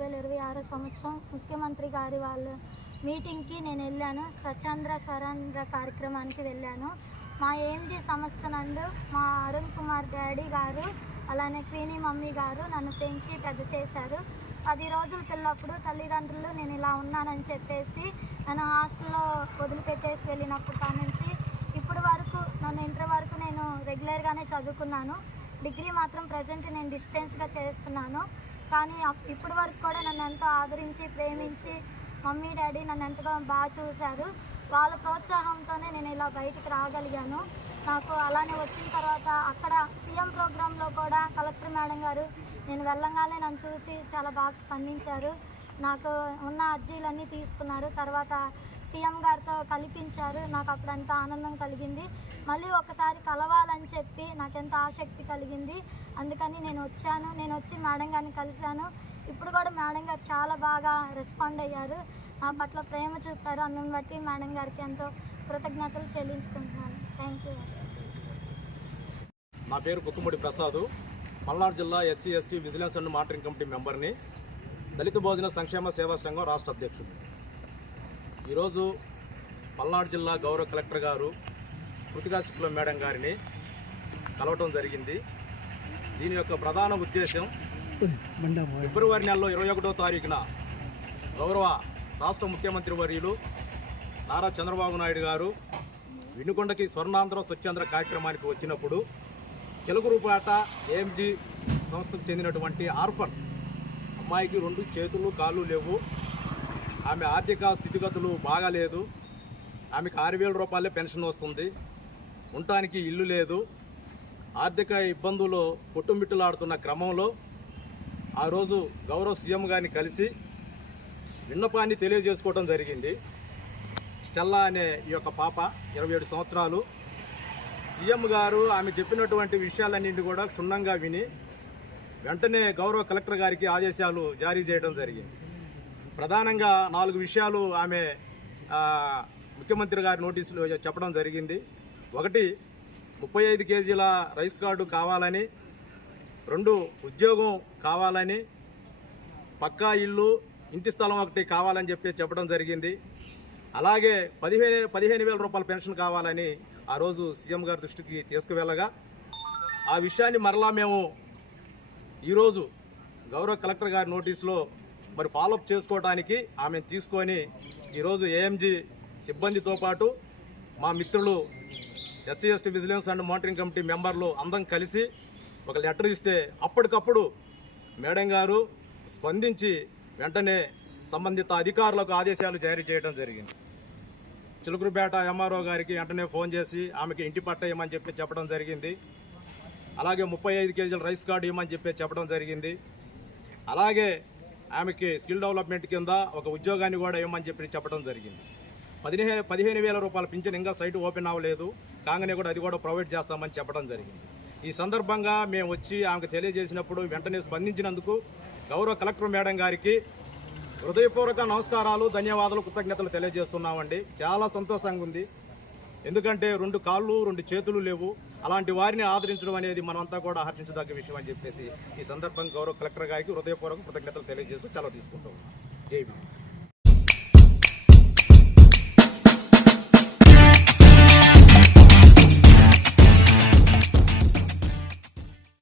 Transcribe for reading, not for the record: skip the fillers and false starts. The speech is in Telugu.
2026 సంవత్సరం ముఖ్యమంత్రి గారి వాళ్ళ మీటింగ్కి నేను వెళ్ళాను. స్వచ్ఛంద స్వరంధ్ర కార్యక్రమానికి వెళ్ళాను. మా ఏఎంజీ సంస్థ నందు మా అరుణ్ కుమార్ డాడీ గారు అలానే క్వీనీ మమ్మీ గారు నన్ను పెంచి పెద్ద చేశారు. 10 రోజుల పిల్లప్పుడు తల్లిదండ్రులు నేను ఇలా ఉన్నానని చెప్పేసి నన్ను హాస్టల్లో వదిలిపెట్టేసి వెళ్ళినప్పటి నుంచి ఇప్పటి వరకు నన్ను ఇంటర్ వరకు నేను రెగ్యులర్గానే చదువుకున్నాను. డిగ్రీ మాత్రం ప్రజెంట్ నేను డిస్టెన్స్గా చేస్తున్నాను. కానీ ఇప్పటి వరకు కూడా నన్ను ఎంతో ఆదరించి ప్రేమించి మమ్మీ డాడీ నన్ను ఎంతగా బాగా చూశారు. వాళ్ళ ప్రోత్సాహంతోనే నేను ఇలా బయటికి రాగలిగాను. నాకు అలానే వచ్చిన తర్వాత అక్కడ సీఎం ప్రోగ్రాంలో కూడా కలెక్టర్ మేడం గారు నేను వెళ్ళంగానే నన్ను చూసి చాలా బాగా స్పందించారు. నాకు ఉన్న అర్జీలన్నీ తీసుకున్నారు. తర్వాత సీఎం గారితో కల్పించారు. నాకు అప్పుడు ఎంత ఆనందం కలిగింది. మళ్ళీ ఒకసారి కలవాలని చెప్పి నాకు ఎంత ఆసక్తి కలిగింది. అందుకని నేను వచ్చాను. నేను వచ్చి మేడం గారిని కలిశాను. ఇప్పుడు కూడా మేడం గారు చాలా బాగా రెస్పాండ్ అయ్యారు. నా పట్ల ప్రేమ చూపారు. అందుని బట్టి మేడం గారికి ఎంతో కృతజ్ఞతలు చెల్లించుకుంటున్నాను. Thank you. నా పేరు కుక్కుముడి ప్రసాద్, పల్నాడు జిల్లా SC ST vigilance and monitoring committee మెంబర్ని, దళిత భోజన సంక్షేమ సేవా సంఘం రాష్ట్ర అధ్యక్షుడు. ఈరోజు పల్నాడు జిల్లా గౌరవ కలెక్టర్ గారు కృతికా శుక్ల మేడం గారిని కలవటం జరిగింది. దీని యొక్క ప్రధాన ఉద్దేశం ఫిబ్రవరి నెలలో 21వ తారీఖున గౌరవ రాష్ట్ర ముఖ్యమంత్రి వర్యులు నారా చంద్రబాబు నాయుడు గారు వినుకొండకి స్వర్ణాంధ్ర స్వచ్ఛంద్ర కార్యక్రమానికి వచ్చినప్పుడు చిలకూరుపేట ఏఎంజీ సంస్థకు చెందినటువంటి ఆర్ఫన్ అమ్మాయికి 2 చేతులు కాళ్ళు లేవు. ఆమె ఆర్థిక స్థితిగతులు బాగాలేదు. ఆమెకు 6,000 రూపాయలే పెన్షన్ వస్తుంది. ఉండటానికి ఇల్లు లేదు. ఆర్థిక ఇబ్బందులు కొట్టుమిట్టులాడుతున్న క్రమంలో ఆ రోజు గౌరవ సీఎం గారిని కలిసి విన్నపాన్ని తెలియజేసుకోవడం జరిగింది. స్టెల్లా అనే ఈ యొక్క పాప 27 సంవత్సరాలు. సీఎం గారు ఆమె చెప్పినటువంటి విషయాలన్నింటినీ కూడా క్షుణ్ణంగా విని వెంటనే గౌరవ కలెక్టర్ గారికి ఆదేశాలు జారీ చేయడం జరిగింది. ప్రధానంగా 4 విషయాలు ఆమె ముఖ్యమంత్రి గారి నోటీసులు చెప్పడం జరిగింది. 1, 35 కేజీల రైస్ కార్డు కావాలని, 2, ఉద్యోగం కావాలని, పక్కా ఇల్లు, ఇంటి స్థలం ఒకటి కావాలని చెప్పడం జరిగింది. అలాగే 15,000 రూపాయల పెన్షన్ కావాలని ఆ రోజు సీఎం గారి దృష్టికి తీసుకువెళ్ళగా ఆ విషయాన్ని మరలా మేము ఈరోజు గౌరవ కలెక్టర్ గారి నోటీసులో మరి ఫాలోఅప్ చేసుకోవడానికి ఆమె తీసుకొని ఈరోజు ఏఎంజీ సిబ్బందితో పాటు మా మిత్రులు SC ST vigilance and monitoring committee మెంబర్లు అందరం కలిసి ఒక లెటర్ ఇస్తే అప్పటికప్పుడు మేడం గారు స్పందించి వెంటనే సంబంధిత అధికారులకు ఆదేశాలు జారీ చేయడం జరిగింది. చిలుకూరుపేట ఎంఆర్ఓ గారికి వెంటనే ఫోన్ చేసి ఆమెకి ఇంటి పట్ట ఇవ్వమని చెప్పడం జరిగింది. అలాగే 35 కేజీల రైస్ కార్డు ఇవ్వమని చెప్పడం జరిగింది. అలాగే ఆమెకి స్కిల్ డెవలప్మెంట్ కింద ఒక ఉద్యోగాన్ని కూడా ఇవ్వమని చెప్పడం జరిగింది. 15,000 రూపాయల పింఛన్ ఇంకా సైట్ ఓపెన్ అవ్వలేదు, కాగానే కూడా అది కూడా ప్రొవైడ్ చేస్తామని చెప్పడం జరిగింది. ఈ సందర్భంగా మేము వచ్చి ఆమెకు తెలియజేసినప్పుడు వెంటనే స్పందించినందుకు గౌరవ కలెక్టర్ మేడం గారికి హృదయపూర్వక నమస్కారాలు, ధన్యవాదాలు, కృతజ్ఞతలు తెలియజేస్తున్నామండి. చాలా సంతోషంగా ఉంది. ఎందుకంటే 2 కాళ్ళు 2 చేతులు లేవు. అలాంటి వారిని ఆదరించడం అనేది మనమంతా కూడా హర్షించదగ్గ విషయం అని చెప్పేసి ఈ సందర్భంగా గౌరవ కలెక్టర్ గారికి హృదయపూర్వక కృతజ్ఞతలు తెలియజేస్తూ సెలవు తీసుకుంటాం. జై భీమ్.